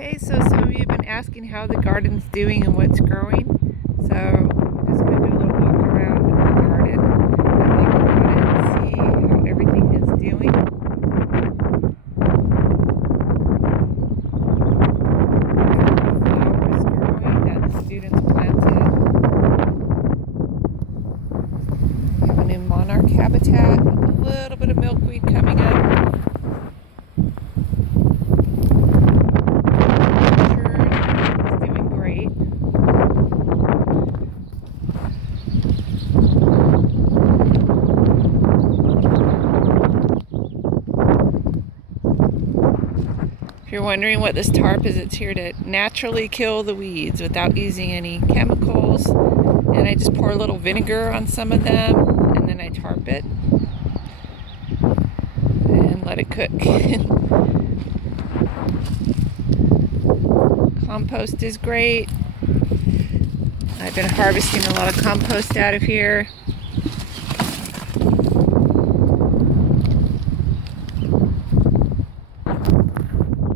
Okay, so some of you have been asking how the garden's doing and what's growing. So I'm just going to do a little walk around the garden and see how everything is doing. Flowers growing that the students planted. We have a new monarch habitat with a little bit of milkweed coming up. If you're wondering what this tarp is, it's here to naturally kill the weeds without using any chemicals. And I just pour a little vinegar on some of them, and then I tarp it and let it cook. Compost is great. I've been harvesting a lot of compost out of here.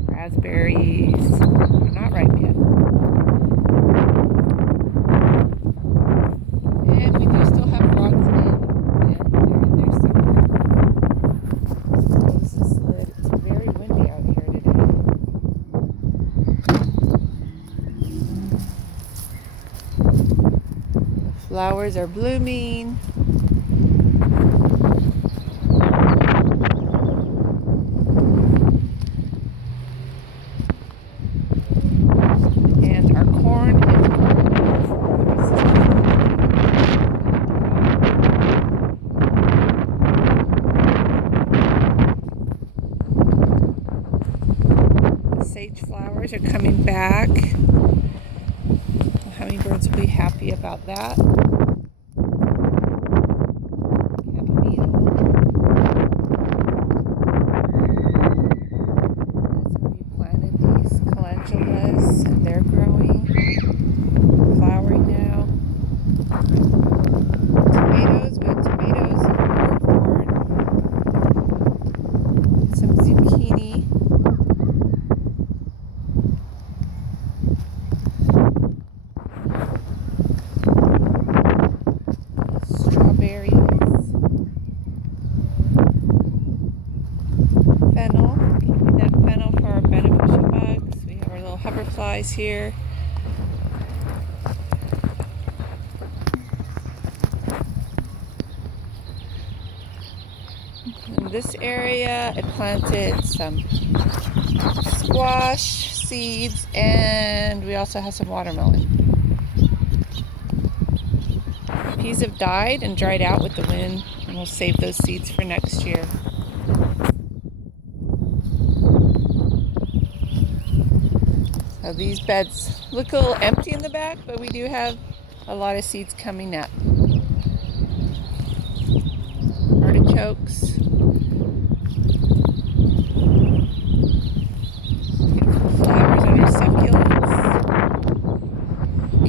Raspberries are not ripe yet. And we do still have frogs in, and they're in there somewhere. Close this lid. It's very windy out here today. The flowers are blooming. Sage flowers are coming back. The hummingbirds will be happy about that. Chamomile. Some of you planted these calendulas and they're growing, flowering now. Tomatoes, we have tomatoes and more corn. Some zucchini. Fennel, keeping that fennel for our beneficial bugs. We have our little hoverflies here. In this area, I planted some squash seeds, and we also have some watermelon. Peas have died and dried out with the wind, and we'll save those seeds for next year. So these beds look a little empty in the back, but we do have a lot of seeds coming up. Artichokes. Beautiful flowers on our succulents.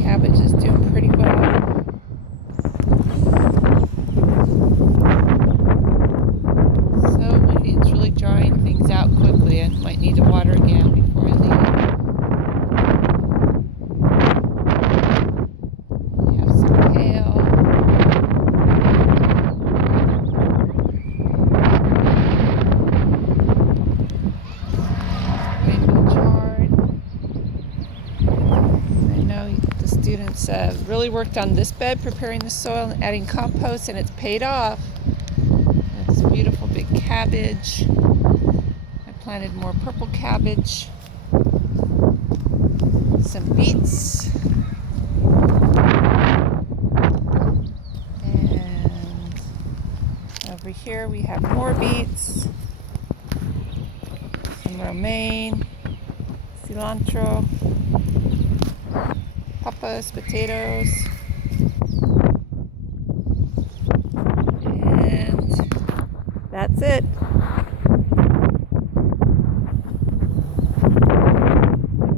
Cabbage is doing pretty well. So windy, it's really drying things out quickly. I might need to water again before I leave. Students really worked on this bed, preparing the soil and adding compost, and it's paid off. It's beautiful big cabbage. I planted more purple cabbage, some beets, and over here we have more beets, some romaine, cilantro, papas, potatoes, and that's it.